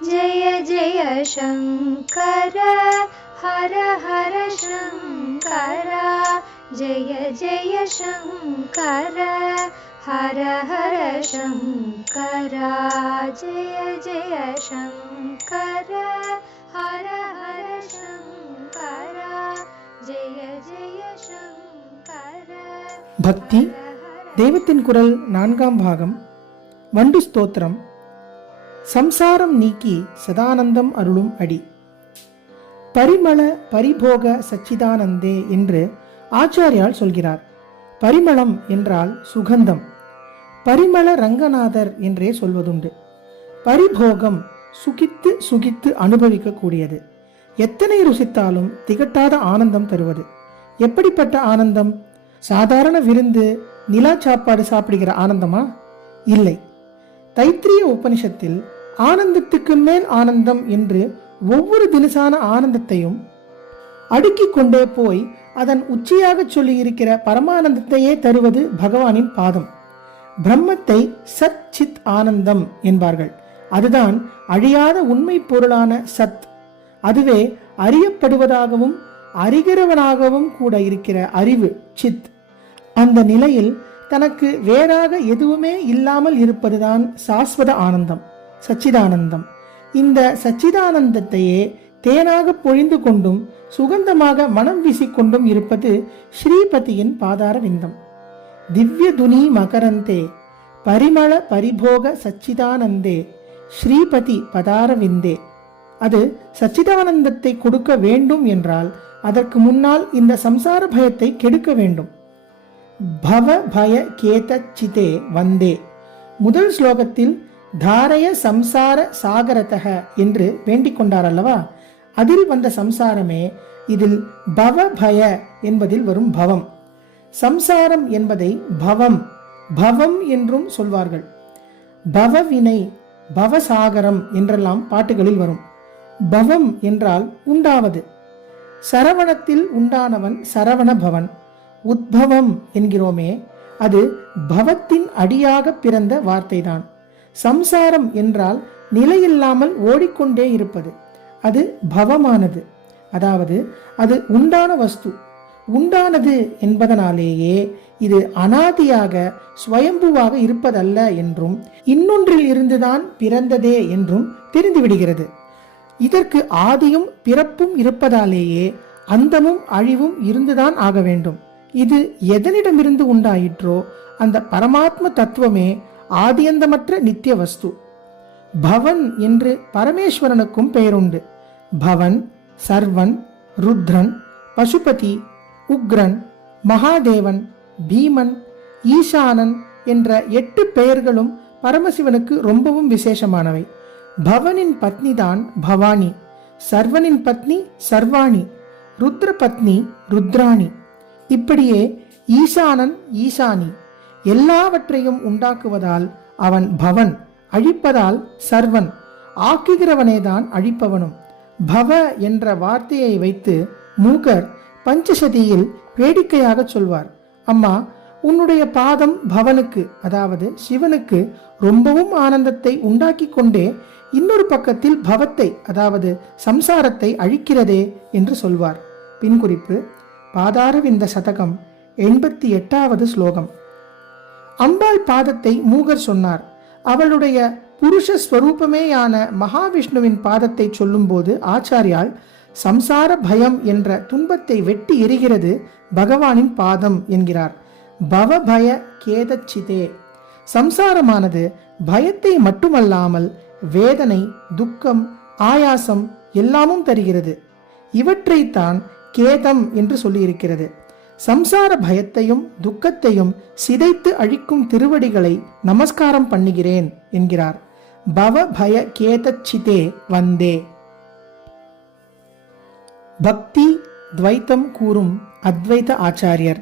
जय जय शङ्कर हर हर शङ्कर जय जय शङ्कर हर हर शङ्कर जय जय शङ्कर हर हर शङ्कर जय जय शङ्कर. பக்தி தெய்வத்தின் குரல் 4ஆம் பாகம். வண்டு ஸ்தோத்திரம். சம்சாரம் நீக்கி சதானந்தம் அருளும் அடி. பரிமள பரிபோக சச்சிதானந்தே என்று ஆச்சாரியால் சொல்கிறார். பரிமளம் என்றால் சுகந்தம். பரிமள ரங்கநாதர் என்றே சொல்வதுண்டு. பரிபோகம் சுகித்து சுகித்து அனுபவிக்கக்கூடியது. எத்தனை ருசித்தாலும் திகட்டாத ஆனந்தம் தருவது. எப்படிப்பட்ட ஆனந்தம்? சாதாரண விருந்து நிலா சாப்பாடு சாப்பிடுகிற ஆனந்தமா? இல்லை. தைத்திரிய உபனிஷத்தில் ஆனந்தத்துக்கு மேல் ஆனந்தம் என்று ஒவ்வொரு தினசான ஆனந்தத்தையும் அடுக்கிக் கொண்டே போய் அதன் உச்சியாக சொல்லி இருக்கிற பரமானந்தத்தையே தருவது பகவானின் பாதம். பிரம்மத்தை சத் சித் ஆனந்தம் என்பார்கள். அதுதான் அழியாத உண்மை பொருளான சத். அதுவே அறியப்படுவதாகவும் அறிகிறவனாகவும் கூட இருக்கிற அறிவு சித். அந்த நிலையில் தனக்கு வேறாக எதுவுமே இல்லாமல் இருப்பதுதான் சாஸ்வத ஆனந்தம், சச்சிதானந்தம். இந்த சச்சிதானந்தத்தையே தேனாக பொழிந்து கொண்டும் சுகந்தமாக மனம் வீசிக்கொண்டும் இருப்பது ஸ்ரீபதியின் பாதார விந்தம். திவ்ய துனி மகரந்தே பரிமள பரிபோக சச்சிதானந்தே ஸ்ரீபதி பதார விந்தே. அது சச்சிதானந்தத்தை கொடுக்க வேண்டும் என்றால் அதற்கு முன்னால் இந்த சம்சார பயத்தை கெடுக்க வேண்டும். பவ பய கேதச்சிதே வந்தே. முதல் ஸ்லோகத்தில் தாரய சம்சார சாகரதக என்று வேண்டிக் கொண்டார் அல்லவா? அதில் வந்த சம்சாரமே இதில் பவ பய என்பதில் வரும் பவம். சம்சாரம் என்பதை பவம் பவம் என்றும் சொல்வார்கள். பவவினை பவசாகரம் என்றெல்லாம் பாட்டுகளில் வரும். பவம் என்றால் உண்டாவது. சரவணத்தில் உண்டானவன் சரவண பவன். உத்பவம் என்கிறோமே, அது பவத்தின் அடியாக பிறந்த வார்த்தைதான். சம்சாரம் என்றால் நிலையில்லாமல் ஓடிக்கொண்டே இருப்பது. அது பவமானது. அதாவது அது உண்டான வஸ்து. உண்டானது என்பதனாலேயே இது அனாதியாக ஸ்வயம்புவாக இருப்பதல்ல என்றும் இன்னொன்றில் இருந்துதான் பிறந்ததே என்றும் தெரிந்துவிடுகிறது. இதற்கு ஆதியும் பிறப்பும் இருப்பதாலேயே அந்தமும் அழிவும் இருந்துதான் ஆக வேண்டும். இது எதனிடமிருந்து உண்டாயிற்றோ அந்த பரமாத்ம தத்துவமே ஆதியந்தமற்ற நித்திய வஸ்து. பவன் என்று பரமேஸ்வரனுக்கும் பெயருண்டு. பவன், சர்வன், ருத்ரன், பசுபதி, உக்ரன், மகாதேவன், பீமன், ஈசானன் என்ற 8 பெயர்களும் பரமசிவனுக்கு ரொம்பவும் விசேஷமானவை. பவனின் பத்னி தான் பவானி, சர்வனின் பத்னி சர்வாணி, ருத்ர பத்னி ருத்ராணி. இப்படியே ஈசானன் ஈசானி. எல்லாவற்றையும் உண்டாக்குவதால் அவன் பவன், அழிப்பதால் சர்வன். ஆக்குகிறவனேதான் அழிப்பவனும். பவ என்ற வார்த்தையை வைத்து மூகர் பஞ்சசதியில் வேடிக்கையாக சொல்வார். அம்மா, உன்னுடைய பாதம் பவனுக்கு, அதாவது சிவனுக்கு ரொம்பவும் ஆனந்தத்தை உண்டாக்கி கொண்டே இன்னொரு பக்கத்தில் பவத்தை, அதாவது சம்சாரத்தை அழிக்கிறதே என்று சொல்வார். பின்குறிப்பு: பாதாரவிந்த சதகம் 88வது ஸ்லோகம். அம்பாள் பாதத்தை மூகர் சொன்னார். அவளுடைய புருஷ ஸ்வரூபமேயான மகாவிஷ்ணுவின் பாதத்தை சொல்லும்போது ஆச்சாரியால் சம்சார பயம் என்ற துன்பத்தை வெட்டி எரிகிறது பகவானின் பாதம் என்கிறார். பவபய கேதச்சிதே. சம்சாரமானது பயத்தை மட்டுமல்லாமல் வேதனை, துக்கம், ஆயாசம் எல்லாமும் தருகிறது. இவற்றைத்தான் கேதம் என்று சொல்லியிருக்கிறது. சம்சார பயத்தையும் துக்கத்தையும் சிதைத்து அழிக்கும் திருவடிகளை நமஸ்காரம் பண்ணுகிறேன் என்கிறார். பவ பய கேதச்சிதே வந்தே. பக்தி துவைத்தம் கூறும் அத்வைத ஆச்சாரியர்.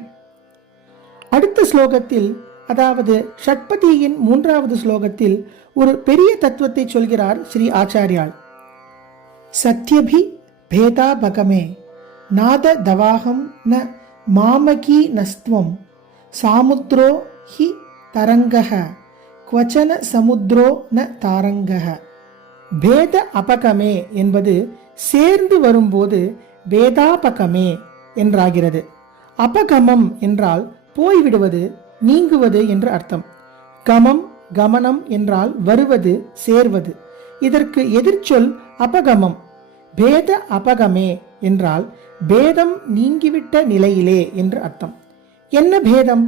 அடுத்த ஸ்லோகத்தில், அதாவது ஷட்பதியின் 3வது ஸ்லோகத்தில் ஒரு பெரிய தத்துவத்தை சொல்கிறார் ஸ்ரீ ஆச்சாரியால். சத்யபி பேதாபகமே நாத தவாகம் ந மாமகி நஸ்துவம் சாமுத்ரோ ஹி தரங்கஹ குவச்சன சமுத்ரோ ந தாரங்கஹ. பேத அபகமே என்பது சேர்ந்து வரும்போது பேதாபகமே என்றாகிறது. அபகமம் என்றால் போய்விடுவது, நீங்குவது என்று அர்த்தம். கமம், கமனம் என்றால் வருவது, சேர்வது. இதற்கு எதிர்ச்சொல் அபகமம். பேத அபகமே என்றால் பேதம் நீங்கிவிட்ட நிலையிலே என்று அர்த்தம். என்ன பேதம்?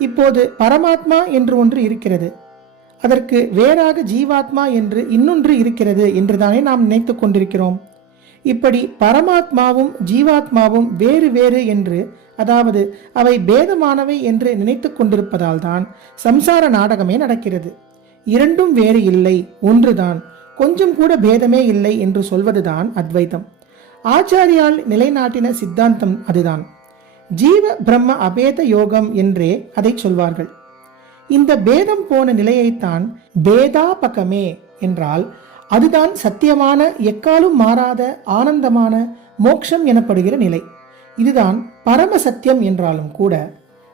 இப்போது பரமாத்மா என்று ஒன்று இருக்கிறது, அதற்கு வேறாக ஜீவாத்மா என்று இன்னொன்று இருக்கிறது என்றுதானே நாம் நினைத்து கொண்டிருக்கிறோம். இப்படி பரமாத்மாவும் ஜீவாத்மாவும் வேறு வேறு என்று, அதாவது அவை பேதமானவை என்று நினைத்து கொண்டிருப்பதால் தான் சம்சார நாடகமே நடக்கிறது. இரண்டும் வேறு இல்லை, ஒன்றுதான், கொஞ்சம் கூட பேதமே இல்லை என்று சொல்வதுதான் அத்வைதம். ஆச்சாரியால் நிலைநாட்டின சித்தாந்தம் அதுதான். ஜீவ பிரம்ம அபேத யோகம் என்றே அதை சொல்வார்கள். இந்த பேதம் போன நிலையைத்தான் பேதாபகமே என்றால் அதுதான் சத்தியமான, எக்காலும் மாறாத ஆனந்தமான மோட்சம் எனப்படுகிற நிலை. இதுதான் பரம சத்தியம் என்றாலும் கூட,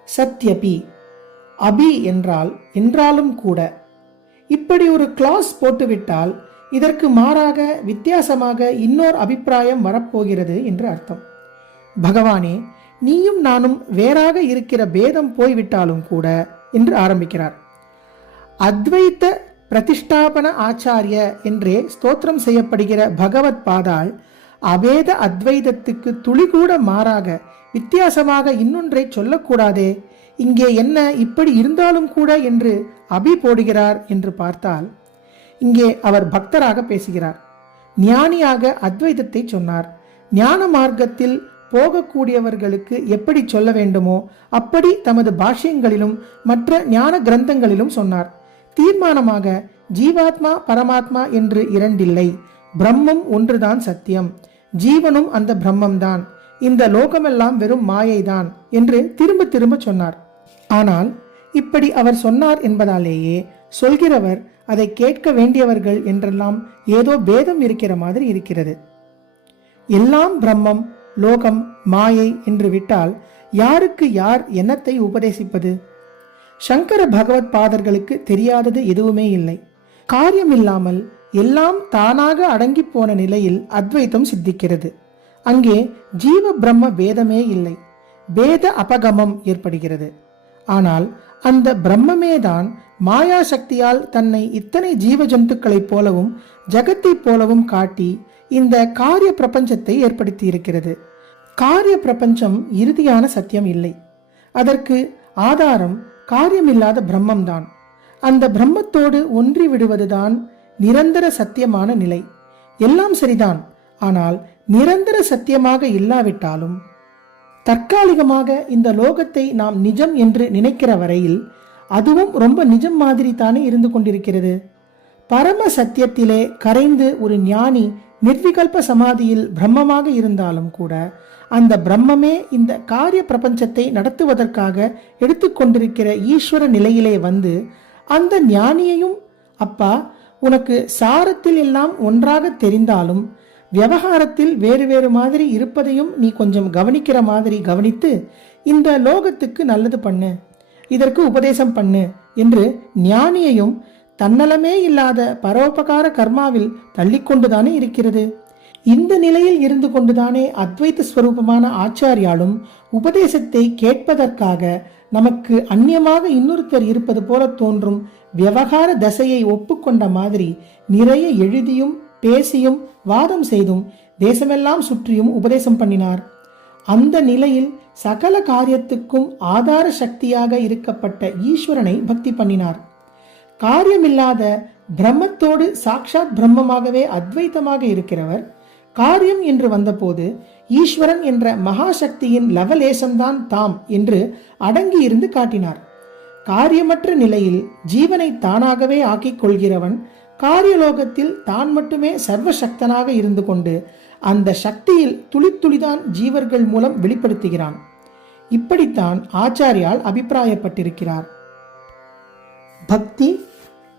சத்யபி அபி என்றாலும் கூட, இப்படி ஒரு கிளாஸ் போட்டுவிட்டால் இதற்கு மாறாக வித்தியாசமாக இன்னொரு அபிப்பிராயம் வரப்போகிறது என்று அர்த்தம். பகவானே, நீயும் நானும் வேறாக இருக்கிற பேதம் போய்விட்டாலும் கூட என்று ஆரம்பிக்கிறார். அத்வைத்த பிரதிஷ்டாபன ஆச்சாரிய என்றே ஸ்தோத்திரம் செய்யப்படுகிற பகவத் பாதாள் அபேத அத்வைதத்துக்கு துளி கூட மாறாக வித்தியாசமாக இன்னொன்றை சொல்லக்கூடாதே, இங்கே என்ன இப்படி இருந்தாலும் கூட என்று அபி போடுகிறார் என்று பார்த்தால், இங்கே அவர் பக்தராக பேசுகிறார். ஞானியாக அத்வைதத்தை சொன்னார். ஞான மார்க்கத்தில் போகக்கூடியவர்களுக்கு எப்படி சொல்ல வேண்டுமோ அப்படி தமது பாஷ்யங்களிலும் மற்ற ஞான கிரந்தங்களிலும் சொன்னார். தீர்மானமாக ஜீவாத்மா பரமாத்மா என்று இரண்டில்லை, பிரம்மம் ஒன்றுதான் சத்தியம், ஜீவனும் அந்த பிரம்மம்தான், இந்த லோகமெல்லாம் வெறும் மாயைதான் என்று திரும்ப திரும்ப சொன்னார். ஆனால் இப்படி அவர் சொன்னார் என்பதாலேயே சொல்கிறவர் அதை கேட்க வேண்டியவர்கள் என்றெல்லாம் ஏதோ பேதம் இருக்கிற மாதிரி இருக்கிறது. எல்லாம் பிரம்மம், லோகம், மாயை என்று விட்டால் யாருக்கு யார் என்னத்தை உபதேசிப்பது? சங்கர பகவத் பாதர்களுக்கு தெரியாதது எதுவுமே இல்லை. காரியம் இல்லாமல் எல்லாம் தானாக அடங்கி போன நிலையில் அத்வைத்தம் சித்திக்கிறது. அங்கே ஜீவ பிரம்ம பேதமே இல்லை, பேத அபகமம் ஏற்படுகிறது. ஆனால் அந்த பிரம்மமேதான் மாயா சக்தியால் தன்னை இத்தனை ஜீவ ஜந்துக்களைப் போலவும் ஜகத்தைப் போலவும் காட்டி இந்த காரிய பிரபஞ்சத்தை ஏற்படுத்தி இருக்கிறது. காரிய பிரபஞ்சம் இறுதியான சத்தியம் இல்லை, அதற்கு ஆதாரம் காரியமில்லாத பிரம்மம்தான். அந்த பிரம்மத்தோடு ஒன்றி விடுவதுதான் நிரந்தர சத்தியமான நிலை. எல்லாம் சரிதான், ஆனால் நிரந்தர சத்தியமாக இல்லாவிட்டாலும் தற்காலிகமாக இந்த லோகத்தை நாம் நிஜம் என்று நினைக்கிற வரையில் அதுவும் ரொம்ப நிஜம் மாதிரி தானே இருந்து கொண்டிருக்கிறது. பரம சத்தியத்திலே கரைந்து ஒரு ஞானி நிர்விகல்ப சமாதியில் பிரம்மமாக இருந்தாலும் கூட அந்த பிரம்மமே இந்த காரிய பிரபஞ்சத்தை நடத்துவதற்காக எடுத்துக்கொண்டிருக்கிற ஈஸ்வர நிலையிலே வந்து அந்த ஞானியையும், அப்பா உனக்கு சாரத்தில் எல்லாம் ஒன்றாக தெரிந்தாலும் விவகாரத்தில் வேறு வேறு மாதிரி இருப்பதையும் நீ கொஞ்சம் கவனிக்கிற மாதிரி கவனித்து இந்த லோகத்துக்கு நல்லது பண்ணு, இதற்கு உபதேசம் பண்ணு என்று ஞானியையும் தன்னலமே இல்லாத பரோபகார கர்மாவில் தள்ளிக்கொண்டுதானே இருக்கிறது. இந்த நிலையில் இருந்து கொண்டுதானே அத்வைத ஸ்வரூபமான ஆச்சாரியாலும் உபதேசத்தை கேட்பதற்காக நமக்கு அந்நியமாக இன்னொருத்தர் இருப்பது போல தோன்றும் விவகார தசையை ஒப்புக்கொண்ட மாதிரி நிறைய எழுதியும் பேசியும் வாதம் செய்தும் தேசமெல்லாம் சுற்றியும் உபதேசம் பண்ணினார். அந்த நிலையில் சகல காரியத்துக்கும் ஆதார சக்தியாக இருக்கப்பட்ட ஈஸ்வரனை பக்தி பண்ணினார். காரியமில்லாத பிரம்மத்தோடு சாக்ஷாத் பிரம்மமாகவே அத்வைத்தமாக இருக்கிறவர் காரியம் என்று வந்தபோது ஈஸ்வரன் என்ற மகாசக்தியின் லவலேசம்தான் தாம் என்று அடங்கி இருந்து காட்டினார். காரியமற்ற நிலையில் ஜீவனை தானாகவே ஆக்கிக் கொள்கிறவன் காரியலோகத்தில் தான் மட்டுமே சர்வசக்தனாக இருந்து கொண்டு அந்த சக்தியில் துளித்துளிதான் ஜீவர்கள் மூலம் வெளிப்படுத்துகிறான். இப்படித்தான் ஆச்சாரியால் அபிப்பிராயப்பட்டிருக்கிறார். பக்தி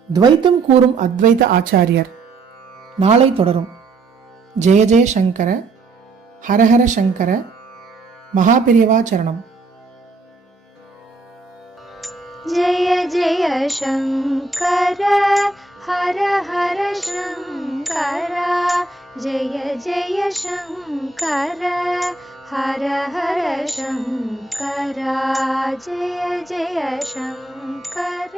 துவைத்தம் கூறும் அத்வைத ஆச்சாரியர். நாளை தொடரும். ஜெய ஜெய சங்கர, ஹரஹர சங்கர, மகாபெரியவா சரணம். ஜெய ஜெய சங்கர, हर हर शङ्करा जय जय शङ्कर हर हर शङ्करा जय जय शङ्कर